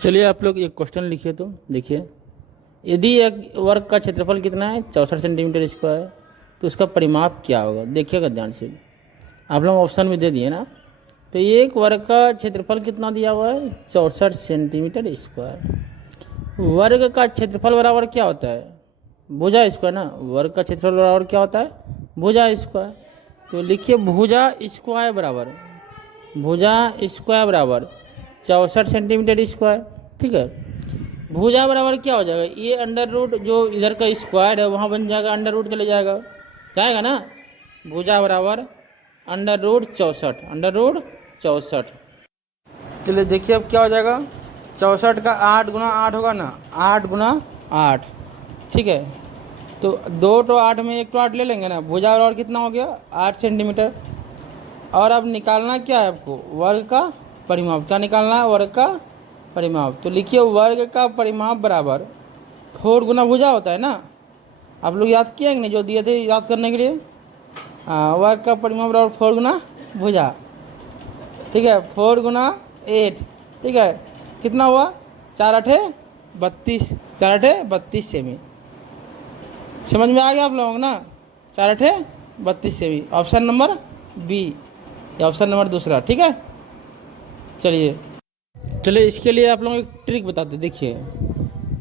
चलिए आप लोग एक क्वेश्चन लिखिए। तो देखिए, यदि एक वर्ग का क्षेत्रफल कितना है 64 सेंटीमीटर स्क्वायर, तो उसका परिमाप क्या होगा। देखिएगा ध्यान से, आप लोग ऑप्शन में दे दिए ना। तो एक वर्ग का क्षेत्रफल कितना दिया हुआ है 64 सेंटीमीटर स्क्वायर। वर्ग का क्षेत्रफल बराबर क्या होता है भुजा स्क्वायर ना। वर्ग का क्षेत्रफल बराबर क्या होता है भुजा स्क्वायर। तो लिखिए भुजा स्क्वायर बराबर 64 सेंटीमीटर स्क्वायर। ठीक है, भुजा बराबर क्या हो जाएगा, ये अंडर रूट जो इधर का स्क्वायर है वहाँ बन जाएगा, अंडर रूट चले जाएगा ना। भुजा बराबर अंडर रूट 64। चलिए देखिए अब क्या हो जाएगा, 64 का 8 गुना 8 होगा ना, 8 गुना 8। ठीक है, तो 2 तो 8 में 1 तो 8 ले लेंगे ना। भुजा बराबर कितना हो गया 8 सेंटीमीटर। और अब निकालना क्या है आपको, वर्ग का परिमाप। क्या निकालना है, वर्ग का परिमाप। तो लिखिए वर्ग का परिमाप बराबर 4 गुना भुजा होता है ना। आप लोग याद किए नहीं, जो दिए थे याद करने के लिए। हाँ, वर्ग का परिमाप बराबर 4 गुना भुजा। ठीक है, 4 गुना 8। ठीक है, कितना हुआ 4 8 32, 4 8 32 सेमी। समझ में आ गया आप लोगों को ना, 4 8 32 सेमी। Option number B, option number दूसरा। ठीक है, चलिए इसके लिए आप लोगों को एक ट्रिक बताते। देखिए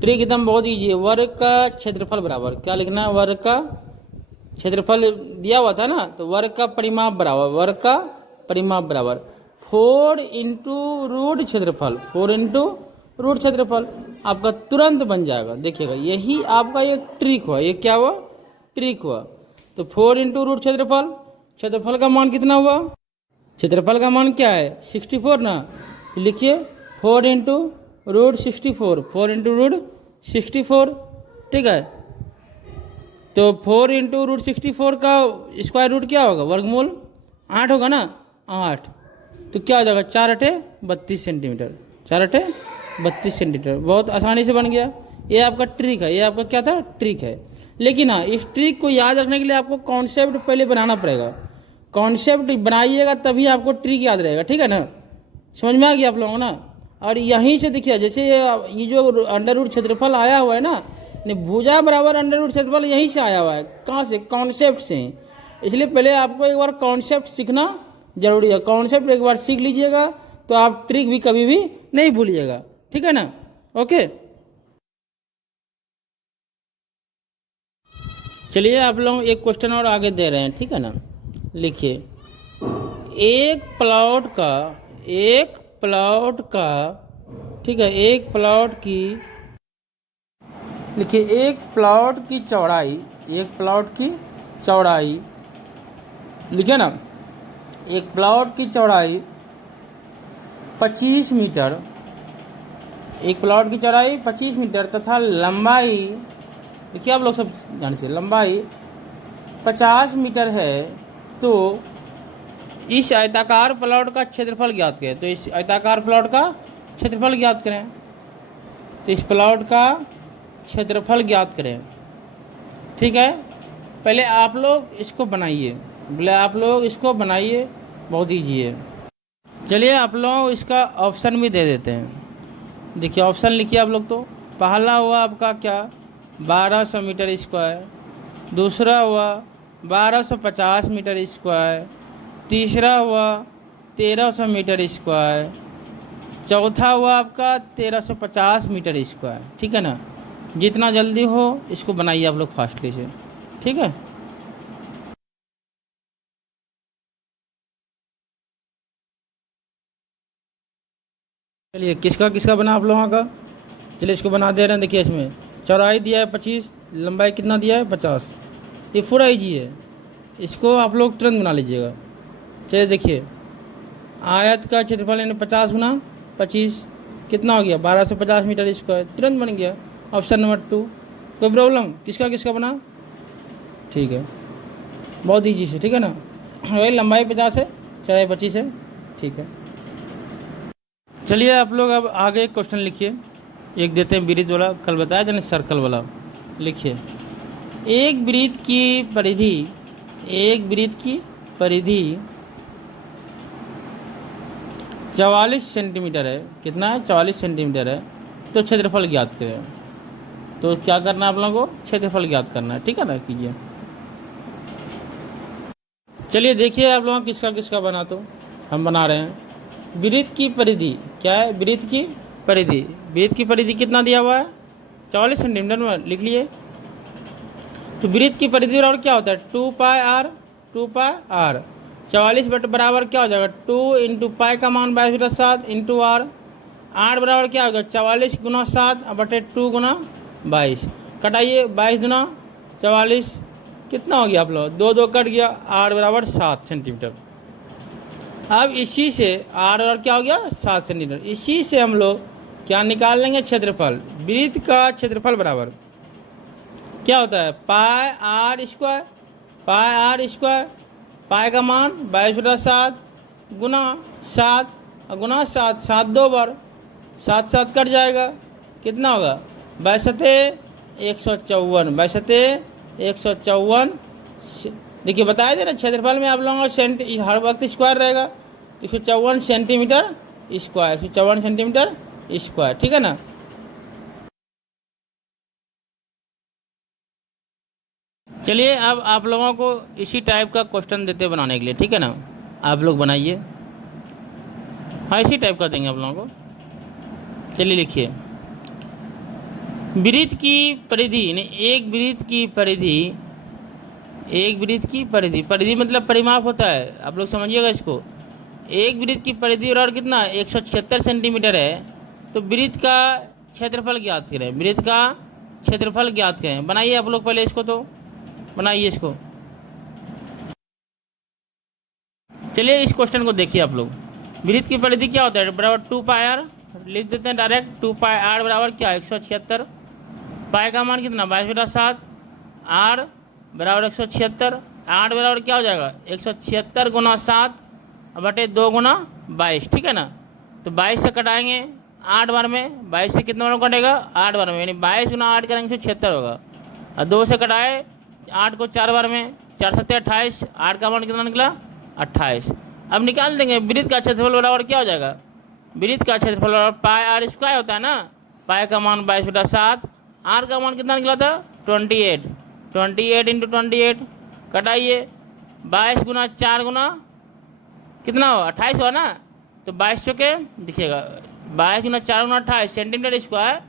ट्रिक एकदम बहुत ईजी है। वर्ग का क्षेत्रफल बराबर क्या लिखना है, वर्ग का क्षेत्रफल दिया हुआ था ना, तो वर्ग का परिमाप बराबर 4 इंटू रूट क्षेत्रफल। 4 इंटू रूट क्षेत्रफल आपका तुरंत बन जाएगा। देखिएगा यही आपका एक ट्रिक हुआ। ये क्या हुआ, ट्रिक हुआ। तो 4 इंटू रूट क्षेत्रफल का मान कितना हुआ, क्षेत्रफल का मान क्या है 64 ना। तो लिखिए 4 इंटू रूट 64, 4 इंटू रूट 64। ठीक है, तो 4 इंटू रूट 64 का स्क्वायर रूट क्या होगा, वर्गमूल 8 होगा ना, 8। तो क्या हो जाएगा 4 8 32 सेंटीमीटर। 4 8 32 सेंटीमीटर, बहुत आसानी से बन गया। ये आपका ट्रिक है, ये आपका क्या था, ट्रिक है। लेकिन हाँ, इस ट्रिक को याद रखने के लिए आपको कॉन्सेप्ट पहले बनाना पड़ेगा। कॉन्सेप्ट बनाइएगा तभी आपको ट्रिक याद रहेगा। ठीक है ना, समझ में आ गया आप लोगों को ना। और यहीं से देखिए, जैसे ये जो अंडर रूट क्षेत्रफल आया हुआ है ना, भुजा बराबर अंडर रूट क्षेत्रफल यहीं से आया हुआ है। कहाँ से, कॉन्सेप्ट से। इसलिए पहले आपको एक बार कॉन्सेप्ट सीखना जरूरी है। कॉन्सेप्ट एक बार सीख लीजिएगा तो आप ट्रिक भी कभी भी नहीं भूलिएगा। ठीक है ना, ओके। चलिए आप लोग एक क्वेश्चन और आगे दे रहे हैं। ठीक है ना, लिखिए एक प्लॉट का ठीक है, एक प्लॉट की लिखिए एक प्लॉट की चौड़ाई लिखिए ना, एक प्लॉट की चौड़ाई 25 मीटर, एक प्लॉट की चौड़ाई 25 मीटर तथा लंबाई, देखिए आप लोग सब जान से, लंबाई 50 मीटर है। तो इस आयताकार प्लॉट का क्षेत्रफल ज्ञात करें। तो इस आयताकार प्लॉट का क्षेत्रफल ज्ञात करें। तो इस प्लॉट का क्षेत्रफल ज्ञात करें। ठीक है, पहले आप लोग इसको बनाइए, बहुत ईजी है। चलिए आप लोग इसका ऑप्शन भी दे देते हैं। देखिए ऑप्शन लिखिए आप लोग। तो पहला हुआ आपका क्या 1200 मीटर स्क्वायर, दूसरा हुआ 1250 मीटर स्क्वायर, तीसरा हुआ 1300 मीटर स्क्वायर, चौथा हुआ आपका 1350 मीटर स्क्वायर। ठीक है ना, जितना जल्दी हो इसको बनाइए आप लोग फास्टली से। ठीक है, चलिए किसका बना आप लोगों का। चलिए इसको बना दे रहे हैं। देखिए इसमें चौड़ाई दिया है 25, लंबाई कितना दिया है 50। ये पूरा ईजी है, इसको आप लोग तुरंत बना लीजिएगा। चलिए देखिए, आयत का क्षेत्रफल यानी 50 गुना 25 कितना हो गया 1250 मीटर स्क्वायर, तुरंत बन गया। Option number 2। कोई प्रॉब्लम, किसका बना, ठीक है, बहुत ईजी से। ठीक है ना, वही लंबाई 50 है, चौड़ाई 25 है। ठीक है, चलिए आप लोग अब आगे एक क्वेश्चन लिखिए। एक देते हैं वृत्त वाला, कल बताया जाने सर्कल वाला। लिखिए एक वृत्त की परिधि 44 सेंटीमीटर है। कितना है? 44 सेंटीमीटर है। तो क्षेत्रफल ज्ञात करें। तो क्या करना है आप लोगों को? क्षेत्रफल ज्ञात करना है। ठीक है ना, कीजिए। चलिए देखिए आप लोगों किसका किसका बना। तो हम बना रहे हैं वृत्त की परिधि। क्या है? वृत्त की परिधि। वृत्त की परिधि कितना दिया हुआ है? 44 सेंटीमीटर में लिख लिए। तो वृत्त की परिधि बराबर क्या होता है? 2 पाई आर। 2 पाई आर 44 बट बराबर क्या हो जाएगा? 2 इंटू पाई का मान 22/7 इंटू आर। आर बराबर क्या होगा? 44 गुना 7 बटे 2 गुना 22। कटाइए 22 गुना 44 कितना हो गया आप लोग? 2 2 कट गया। आर बराबर 7 सेंटीमीटर। अब इसी से आर बराबर क्या हो गया? 7 सेंटीमीटर। इसी से हम लोग क्या निकाल लेंगे? क्षेत्रफल। वृत्त का क्षेत्रफल बराबर क्या होता है? Pi r square. Pi r square pi का मान 22/7 गुना 7 और गुना 7 7 2 बार 7 7 कट जाएगा। कितना होगा? 22 154। 22 154। देखिए बताया थे ना क्षेत्रफल में आप लोगों का हर वक्त स्क्वायर रहेगा। तो 154 सेंटीमीटर स्क्वायर। 154 centimetre square. ठीक है ना। चलिए अब आप लोगों को इसी टाइप का क्वेश्चन देते हैं बनाने के लिए। ठीक है ना, आप लोग बनाइए। हाँ इसी टाइप का देंगे आप लोगों को। चलिए लिखिए वृत्त की परिधि यानी एक वृत्त की परिधि। एक वृत्त की परिधि, परिधि मतलब परिमाप होता है, आप लोग समझिएगा इसको। एक वृत्त की परिधि और कितना? 176 सेंटीमीटर है। तो वृत्त का क्षेत्रफल ज्ञात करें। वृत्त का क्षेत्रफल ज्ञात करें। बनाइए आप लोग पहले इसको। तो बनाइए इसको। चलिए इस क्वेश्चन को देखिए आप लोग। वृत्त की परिधि क्या होता है? बराबर 2 पाई आर। लिख देते हैं डायरेक्ट। 2 पाई आर बराबर क्या? 176। पाई का मान कितना? 22/7। आर बराबर 176। आर बराबर क्या हो जाएगा? 176 गुना 7 बटे 2 गुना 22। ठीक है ना। तो 22 से कटाएंगे 8 बार में। 22 से कितना बार में कटेगा? 8 बार में। यानी 22 गुना 8 करेंगे 176 होगा। और 2 से कटाए 8 को 4 बार में। 4 7 28। 8 का मान कितना निकला? 28। अब निकाल देंगे वृत्त का क्षेत्रफल बराबर क्या हो जाएगा? वृत्त का क्षेत्रफल बराबर पाई आर स्क्वायर होता है ना। पाई का मान 22/7। आर का मान कितना निकला था? 28। 28 इंटू 28 कटाइए 22 गुना 4 गुना कितना हो? 28 हुआ ना। तो 22 चौके दिखिएगा 22 गुना 4 गुना 28 सेंटीमीटर स्क्वायर।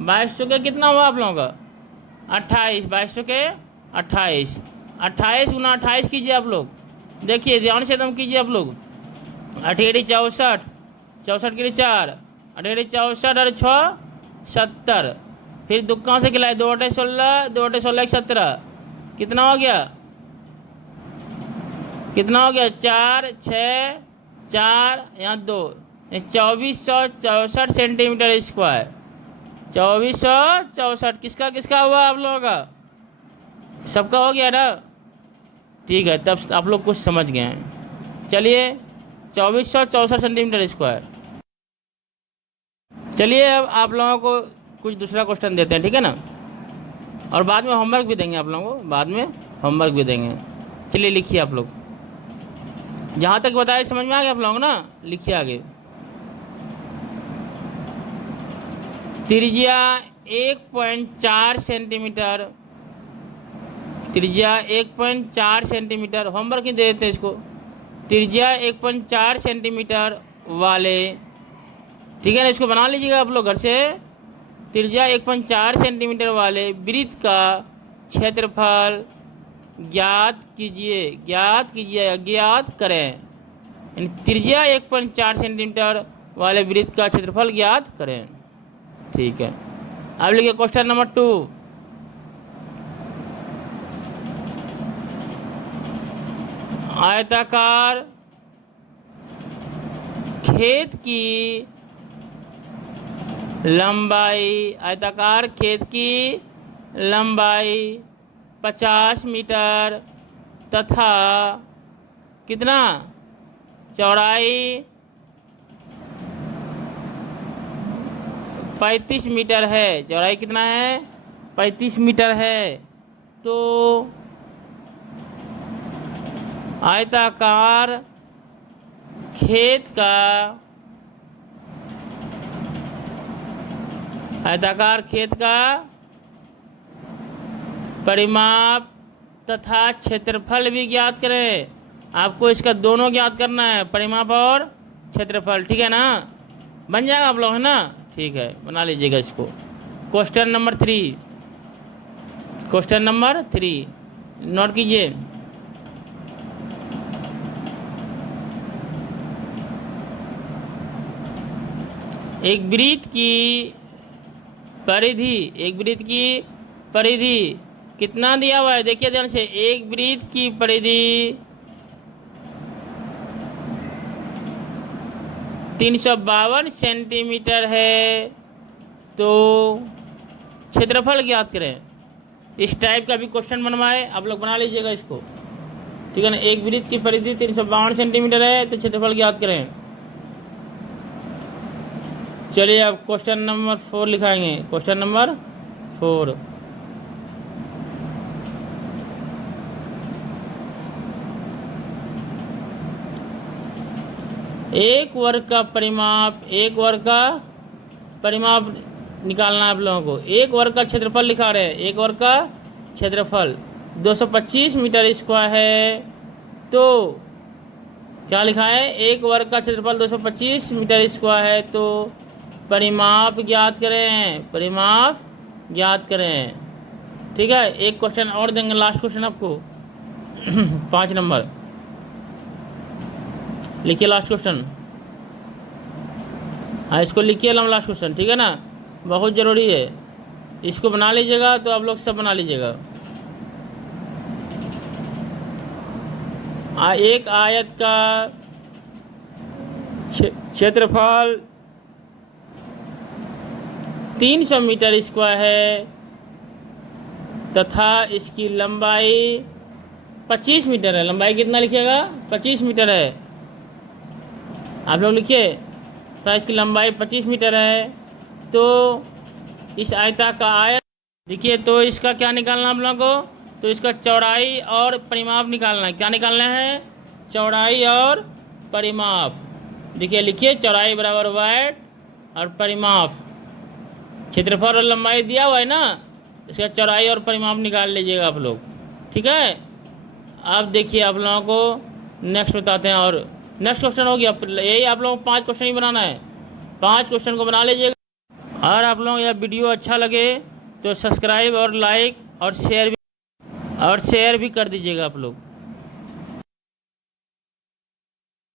22 चौके कितना हुआ आप लोगों का? 28। 22 चौके 28। 28 गुना 28 कीजिए आप लोग। देखिए ध्यान से एकदम कीजिए आप लोग। 8 64 64 के लिए 4 8 64 और 6 70। फिर दुक्का से खिलाए 2 8 16 2 8 16 17। कितना हो गया? कितना हो गया? 4 6 4 यहाँ 2 2464 सेंटीमीटर स्क्वायर। 2464 किसका किसका हुआ आप लोगों का? सबका हो गया ना। ठीक है तब आप लोग कुछ समझ गए हैं। चलिए 2464 सेंटीमीटर स्क्वायर। चलिए अब आप लोगों को कुछ दूसरा क्वेश्चन देते हैं। ठीक है ना। और बाद में होमवर्क भी देंगे आप लोगों को। बाद में होमवर्क भी देंगे। चलिए लिखिए आप लोग। जहाँ तक बताया समझ में आ गया आप लोगों को ना। लिखिए आगे। त्रिज्या 1.4 सेंटीमीटर। त्रिज्या 1.4 सेंटीमीटर। होमवर्क ही दे देते हैं इसको। त्रिज्या 1.4 सेंटीमीटर वाले, ठीक है ना, इसको बना लीजिएगा आप लोग घर से। त्रिज्या 1.4 सेंटीमीटर वाले वृत्त का क्षेत्रफल ज्ञात कीजिए। ज्ञात कीजिए, ज्ञात करें। त्रिज्या 1.4 सेंटीमीटर वाले वृत्त का क्षेत्रफल ज्ञात करें। ठीक है। अब लिखिए क्वेश्चन नंबर 2। आयताकार खेत की लंबाई, आयताकार खेत की लंबाई 50 मीटर तथा कितना? चौड़ाई 35 मीटर है। चौड़ाई कितना है? 35 मीटर है। तो आयताकार खेत का आयताकार खेत का परिमाप तथा क्षेत्रफल भी ज्ञात करें। आपको इसका दोनों ज्ञात करना है, परिमाप और क्षेत्रफल, ठीक है ना। बन जाएगा आप लोग, है ना, ठीक है, बना लीजिएगा इसको। Question number 3, question number 3 note कीजिए। एक वृत्त की परिधि, एक वृत्त की परिधि कितना दिया हुआ है, देखिए ध्यान से। एक वृत्त की परिधि 352 सेंटीमीटर है, तो क्षेत्रफल ज्ञात करें। इस टाइप का भी क्वेश्चन बनवाए, आप लोग बना लीजिएगा इसको, ठीक है ना। एक वृत्त की परिधि 352 सेंटीमीटर है, तो क्षेत्रफल ज्ञात करें। चलिए अब क्वेश्चन नंबर 4 लिखाएंगे। क्वेश्चन नंबर 4, एक वर्ग का परिमाप, एक वर्ग का परिमाप निकालना है आप लोगों को। एक वर्ग का क्षेत्रफल लिखा रहे हैं, एक वर्ग का क्षेत्रफल 225 मीटर स्क्वायर है, तो क्या लिखा है, एक वर्ग का क्षेत्रफल 225 मीटर स्क्वायर है, तो परिमाप ज्ञात करें, परिमाप ज्ञात करें, ठीक है। एक क्वेश्चन और देंगे, लास्ट क्वेश्चन आपको 5 नंबर, लिखिए लास्ट क्वेश्चन। हाँ, इसको लिखिए लास्ट क्वेश्चन, ठीक है ना, बहुत ज़रूरी है। इसको बना लीजिएगा तो आप लोग सब बना लीजिएगा। एक आयत का क्षेत्रफल 300 मीटर स्क्वायर है तथा इसकी लंबाई 25 मीटर है। लंबाई कितना लिखिएगा, 25 मीटर है, आप लोग लिखिए। तो इसकी लंबाई 25 मीटर है, तो इस आयता का आयत देखिए, तो इसका क्या निकालना हम लोगों को, तो इसका चौड़ाई और परिमाप निकालना है। क्या निकालना है, चौड़ाई और परिमाप। देखिए लिखिए, चौड़ाई बराबर वाइड और परिमाप, क्षेत्रफल और लंबाई दिया हुआ है ना, इसका चौड़ाई और परिमाप निकाल लीजिएगा आप लोग, ठीक है। अब देखिए आप लोगों को नेक्स्ट बताते हैं, और नेक्स्ट क्वेश्चन हो गया। यही आप लोगों को 5 क्वेश्चन ही बनाना है, 5 क्वेश्चन को बना लीजिएगा। और आप लोगों को यह वीडियो अच्छा लगे तो सब्सक्राइब और लाइक और शेयर भी कर दीजिएगा आप लोग।